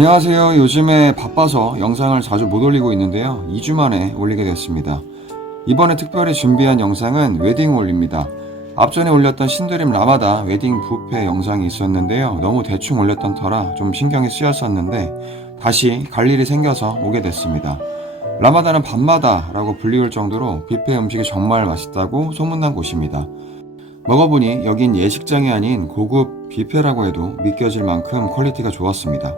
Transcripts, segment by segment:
안녕하세요. 요즘에 바빠서 영상을 자주 못 올리고 있는데요. 2주 만에 올리게 됐습니다. 이번에 특별히 준비한 영상은 웨딩홀입니다. 앞전에 올렸던 신드림 라마다 웨딩 뷔페 영상이 있었는데요. 너무 대충 올렸던 터라 좀 신경이 쓰였었는데 다시 갈 일이 생겨서 오게 됐습니다. 라마다는 밤마다 라고 불리울 정도로 뷔페 음식이 정말 맛있다고 소문난 곳입니다. 먹어보니 여긴 예식장이 아닌 고급 뷔페라고 해도 믿겨질 만큼 퀄리티가 좋았습니다.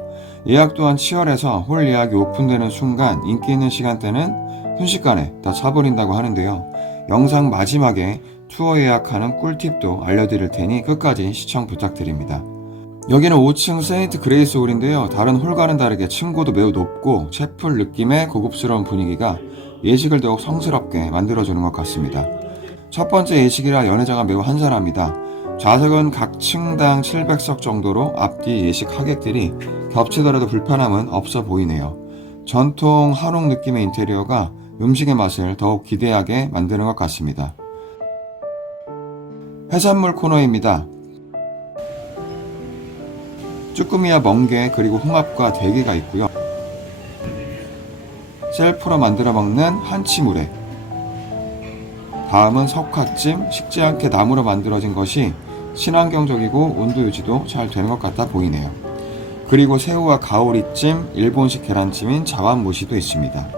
예약 또한 치열해서 홀 예약이 오픈되는 순간 인기 있는 시간대는 순식간에 다 차버린다고 하는데요. 영상 마지막에 투어 예약하는 꿀팁도 알려드릴 테니 끝까지 시청 부탁드립니다. 여기는 5층 세인트 그레이스 홀인데요. 다른 홀과는 다르게 층고도 매우 높고 채플 느낌의 고급스러운 분위기가 예식을 더욱 성스럽게 만들어주는 것 같습니다. 첫 번째 예식이라 연회자가 매우 한산합니다. 좌석은 각 층당 700석 정도로 앞뒤 예식 하객들이 겹치더라도 불편함은 없어 보이네요. 전통 한옥 느낌의 인테리어가 음식의 맛을 더욱 기대하게 만드는 것 같습니다. 해산물 코너입니다. 쭈꾸미와 멍게 그리고 홍합과 대게가 있고요. 셀프로 만들어 먹는 한치물회. 다음은 석화찜, 식지 않게 나무로 만들어진 것이 친환경적이고 온도 유지도 잘 되는 것 같아 보이네요. 그리고 새우와 가오리찜, 일본식 계란찜인 자완무시도 있습니다.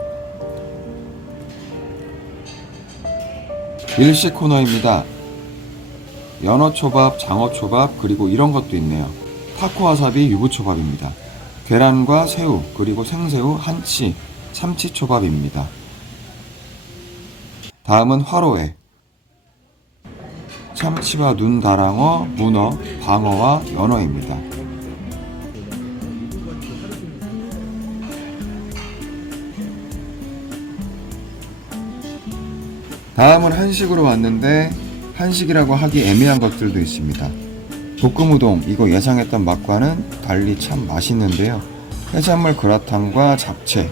일식 코너입니다. 연어초밥, 장어초밥, 그리고 이런 것도 있네요. 타코와사비 유부초밥입니다. 계란과 새우, 그리고 생새우, 한치, 참치초밥입니다. 다음은 화로회. 참치와 눈다랑어, 문어, 방어와 연어입니다. 다음은 한식으로 왔는데 한식이라고 하기 애매한 것들도 있습니다. 볶음우동, 이거 예상했던 맛과는 달리 참 맛있는데요. 해산물 그라탕과 잡채,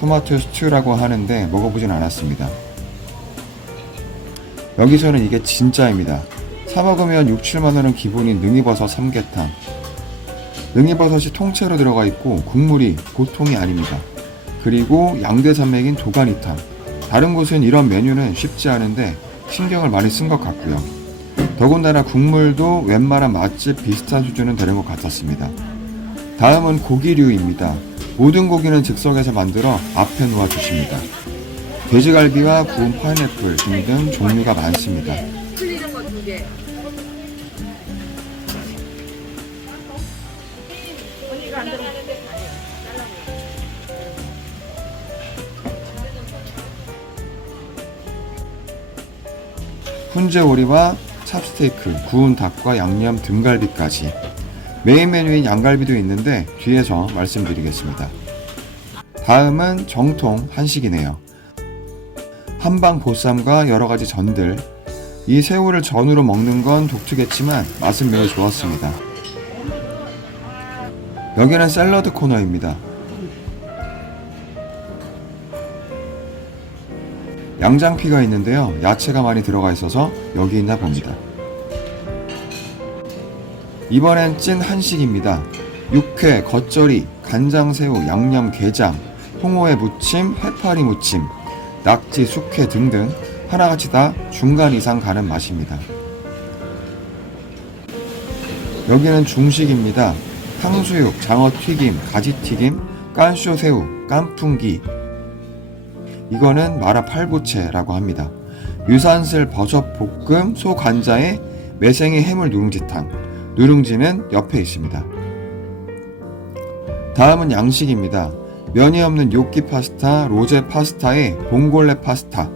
토마토 스튜라고 하는데 먹어보진 않았습니다. 여기서는 이게 진짜입니다. 사 먹으면 6, 7만원은 기본인 능이버섯 삼계탕. 능이버섯이 통째로 들어가 있고 국물이 보통이 아닙니다. 그리고 양대산맥인 도가니탕. 다른 곳은 이런 메뉴는 쉽지 않은데 신경을 많이 쓴 것 같고요. 더군다나 국물도 웬만한 맛집 비슷한 수준은 되는 것 같았습니다. 다음은 고기류입니다. 모든 고기는 즉석에서 만들어 앞에 놓아 주십니다. 돼지갈비와 구운 파인애플 등등 종류가 많습니다. 훈제오리와 찹스테이크, 구운 닭과 양념 등갈비까지. 메인 메뉴인 양갈비도 있는데 뒤에서 말씀드리겠습니다. 다음은 정통 한식이네요. 한방 보쌈과 여러가지 전들. 이 새우를 전으로 먹는 건 독특했지만 맛은 매우 좋았습니다. 여기는 샐러드 코너입니다. 양장피가 있는데요. 야채가 많이 들어가 있어서 여기 있나 봅니다. 이번엔 찐 한식입니다. 육회, 겉절이, 간장새우, 양념게장, 홍어회 무침, 해파리 무침, 낙지, 숙회 등등 하나같이 다 중간 이상 가는 맛입니다. 여기는 중식입니다. 탕수육, 장어튀김, 가지튀김, 깐쇼새우, 깐풍기. 이거는 마라 팔보채라고 합니다. 유산슬 버섯 볶음, 소 간자에 매생이 해물 누룽지탕. 누룽지는 옆에 있습니다. 다음은 양식입니다. 면이 없는 요끼 파스타, 로제 파스타에 봉골레 파스타.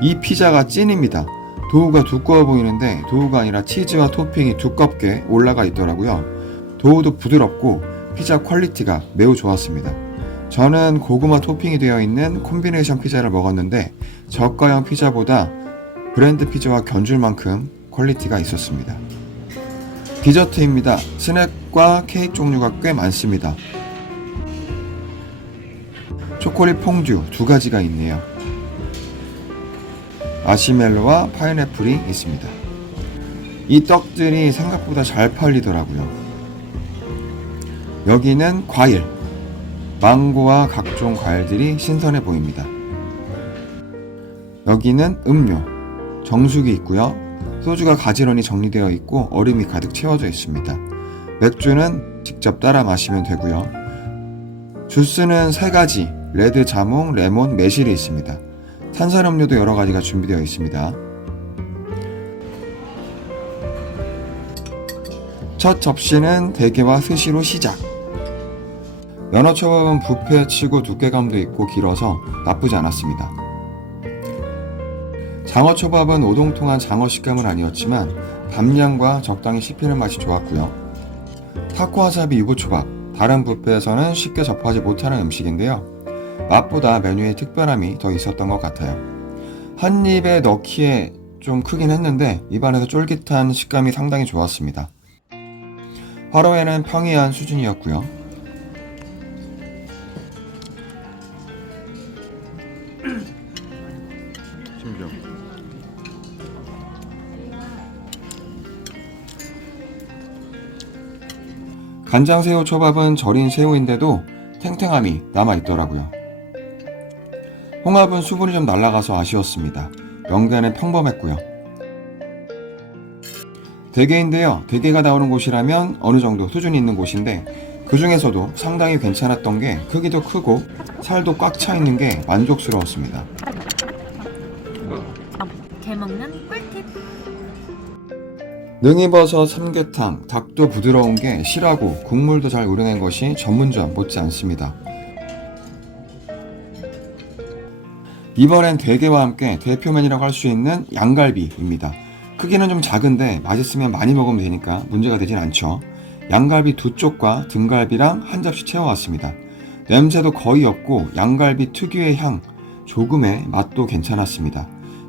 이 피자가 찐입니다. 도우가 두꺼워 보이는데 도우가 아니라 치즈와 토핑이 두껍게 올라가 있더라고요. 도우도 부드럽고 피자 퀄리티가 매우 좋았습니다. 저는 고구마 토핑이 되어 있는 콤비네이션 피자를 먹었는데 저가형 피자보다 브랜드 피자와 견줄 만큼 퀄리티가 있었습니다. 디저트입니다. 스낵과 케이크 종류가 꽤 많습니다. 초콜릿 퐁듀 2가지가 있네요. 마시멜로와 파인애플이 있습니다. 이 떡들이 생각보다 잘 팔리더라고요. 여기는 과일, 망고와 각종 과일들이 신선해 보입니다. 여기는 음료, 정수기 있고요. 소주가 가지런히 정리되어 있고 얼음이 가득 채워져 있습니다. 맥주는 직접 따라 마시면 되고요. 주스는 3가지, 레드 자몽, 레몬, 매실이 있습니다. 탄산음료도 여러 가지가 준비되어 있습니다. 첫 접시는 대게와 스시로 시작. 연어초밥은 뷔페치고 두께감도 있고 길어서 나쁘지 않았습니다. 장어초밥은 오동통한 장어 식감은 아니었지만 담량과 적당히 씹히는 맛이 좋았고요. 타코와사비 유부초밥, 다른 뷔페에서는 쉽게 접하지 못하는 음식인데요. 맛보다 메뉴에 특별함이 더 있었던 것 같아요. 한 입에 넣기에 좀 크긴 했는데 입안에서 쫄깃한 식감이 상당히 좋았습니다. 화로회는 평이한 수준이었고요. 간장새우 초밥은 절인 새우인데도 탱탱함이 남아있더라고요. 홍합은 수분이 좀 날아가서 아쉬웠습니다. 명태는 평범했고요. 대게인데요. 대게가 나오는 곳이라면 어느 정도 수준이 있는 곳인데 그 중에서도 상당히 괜찮았던 게 크기도 크고 살도 꽉 차 있는 게 만족스러웠습니다. 게 먹는 꿀팁. 능이버섯 삼계탕, 닭도 부드러운 게 실하고 국물도 잘 우려낸 것이 전문점 못지 않습니다. 이번엔 대게와 함께 대표 메뉴라고 할 수 있는 양갈비입니다. 크기는 좀 작은데 맛있으면 많이 먹으면 되니까 문제가 되진 않죠. 양갈비 2쪽과 등갈비랑 한 접시 채워왔습니다. 냄새도 거의 없고 양갈비 특유의 향, 조금의 맛도 괜찮았습니다.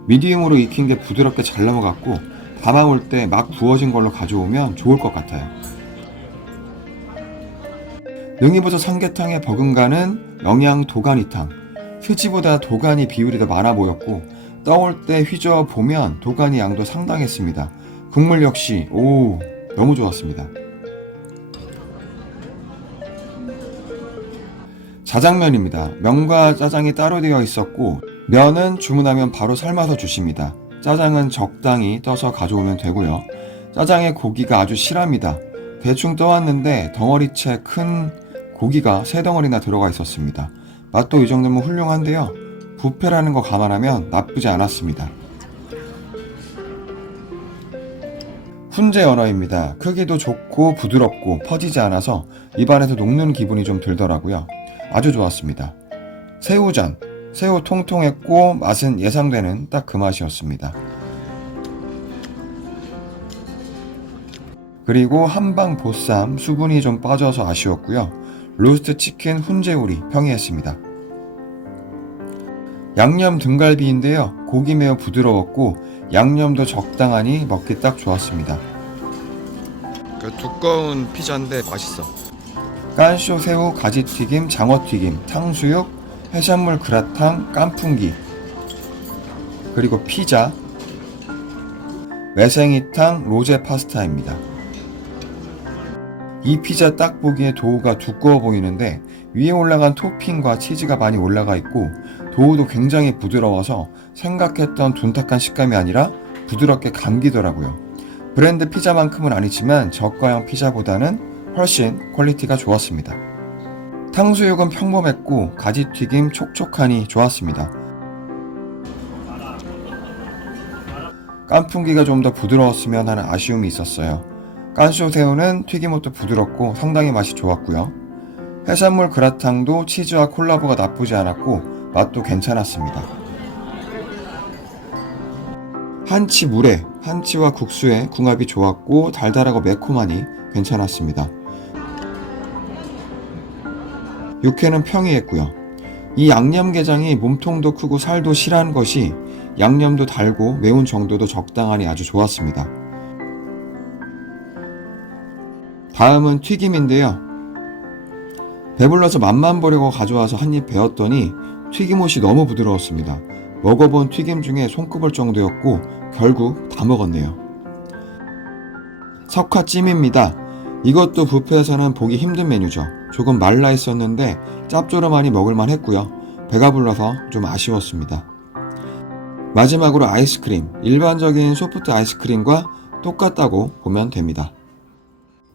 미디움으로 익힌 게 부드럽게 잘 넘어갔고 담아올 때 막 구워진 걸로 가져오면 좋을 것 같아요. 능이버섯 삼계탕에 버금가는 영양 도가니탕. 휴지보다 도가니 비율이 더 많아 보였고 떠올 때 휘저어 보면 도가니 양도 상당했습니다. 국물 역시 너무 좋았습니다. 자장면입니다. 면과 짜장이 따로 되어 있었고 면은 주문하면 바로 삶아서 주십니다. 짜장은 적당히 떠서 가져오면 되고요. 짜장의 고기가 아주 실합니다. 대충 떠왔는데 덩어리채 큰 고기가 3덩어리나 들어가 있었습니다. 맛도 이 정도면 훌륭한데요. 뷔페라는 거 감안하면 나쁘지 않았습니다. 훈제 연어입니다. 크기도 좋고 부드럽고 퍼지지 않아서 입안에서 녹는 기분이 좀 들더라고요. 아주 좋았습니다. 새우전, 새우 통통했고 맛은 예상되는 딱 그 맛이었습니다. 그리고 한방 보쌈, 수분이 좀 빠져서 아쉬웠고요. 로스트 치킨 훈제오리 평이했습니다. 양념 등갈비인데요. 고기 매우 부드러웠고 양념도 적당하니 먹기 딱 좋았습니다. 두꺼운 피자인데 맛있어. 깐쇼 새우 가지튀김, 장어튀김, 탕수육, 해산물 그라탕, 깐풍기, 그리고 피자, 매생이탕, 로제 파스타입니다. 이 피자 딱 보기에 도우가 두꺼워 보이는데 위에 올라간 토핑과 치즈가 많이 올라가 있고 도우도 굉장히 부드러워서 생각했던 둔탁한 식감이 아니라 부드럽게 감기더라고요. 브랜드 피자만큼은 아니지만 저가형 피자보다는 훨씬 퀄리티가 좋았습니다. 탕수육은 평범했고 가지튀김 촉촉하니 좋았습니다. 깐풍기가 좀 더 부드러웠으면 하는 아쉬움이 있었어요. 깐쇼새우는 튀김옷도 부드럽고 상당히 맛이 좋았고요. 해산물 그라탕도 치즈와 콜라보가 나쁘지 않았고 맛도 괜찮았습니다. 한치 물회, 한치와 국수의 궁합이 좋았고 달달하고 매콤하니 괜찮았습니다. 육회는 평이했고요. 이 양념게장이 몸통도 크고 살도 실한 것이 양념도 달고 매운 정도도 적당하니 아주 좋았습니다. 다음은 튀김인데요. 배불러서 맛만 보려고 가져와서 한 입 베었더니 튀김옷이 너무 부드러웠습니다. 먹어본 튀김 중에 손꼽을 정도였고 결국 다 먹었네요. 석화찜입니다. 이것도 뷔페에서는 보기 힘든 메뉴죠. 조금 말라 있었는데 짭조름하니 먹을만 했고요. 배가 불러서 좀 아쉬웠습니다. 마지막으로 아이스크림. 일반적인 소프트 아이스크림과 똑같다고 보면 됩니다.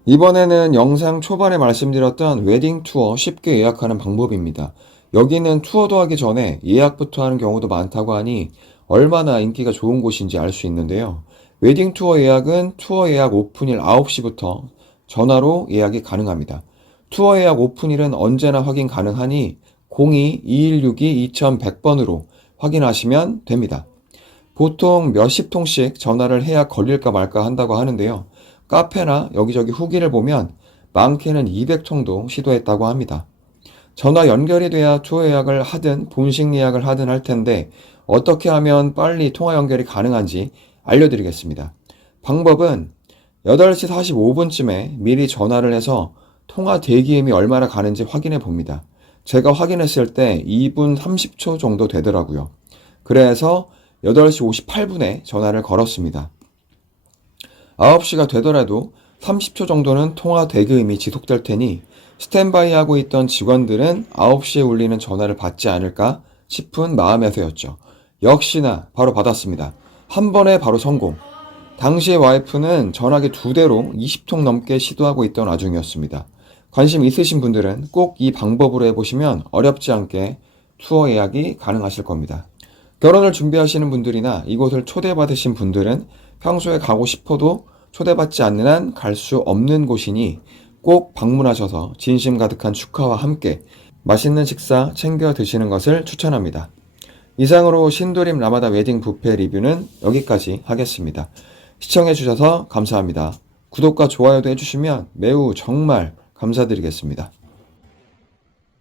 이번에는 영상 초반에 말씀드렸던 웨딩 투어 쉽게 예약하는 방법입니다. 여기는 투어도 하기 전에 예약부터 하는 경우도 많다고 하니 얼마나 인기가 좋은 곳인지 알 수 있는데요. 웨딩 투어 예약은 투어 예약 오픈일 9시부터 전화로 예약이 가능합니다. 투어 예약 오픈일은 언제나 확인 가능하니 02-2162-2100번으로 확인하시면 됩니다. 보통 몇십 통씩 전화를 해야 걸릴까 말까 한다고 하는데요. 카페나 여기저기 후기를 보면 많게는 200통도 시도했다고 합니다. 전화 연결이 돼야 투어 예약을 하든 본식 예약을 하든 할 텐데 어떻게 하면 빨리 통화 연결이 가능한지 알려드리겠습니다. 방법은 8시 45분쯤에 미리 전화를 해서 통화 대기음이 얼마나 가는지 확인해 봅니다. 제가 확인했을 때 2분 30초 정도 되더라고요. 그래서 8시 58분에 전화를 걸었습니다. 9시가 되더라도 30초 정도는 통화 대기음이 지속될 테니 스탠바이 하고 있던 직원들은 9시에 울리는 전화를 받지 않을까 싶은 마음에서였죠. 역시나 바로 받았습니다. 한 번에 바로 성공. 당시의 와이프는 전화기 2대로 20통 넘게 시도하고 있던 와중이었습니다. 관심 있으신 분들은 꼭 이 방법으로 해보시면 어렵지 않게 투어 예약이 가능하실 겁니다. 결혼을 준비하시는 분들이나 이곳을 초대받으신 분들은 평소에 가고 싶어도 초대받지 않는 한 갈 수 없는 곳이니 꼭 방문하셔서 진심 가득한 축하와 함께 맛있는 식사 챙겨 드시는 것을 추천합니다. 이상으로 신도림 라마다 웨딩 뷔페 리뷰는 여기까지 하겠습니다. 시청해주셔서 감사합니다. 구독과 좋아요도 해주시면 매우 정말 감사드리겠습니다.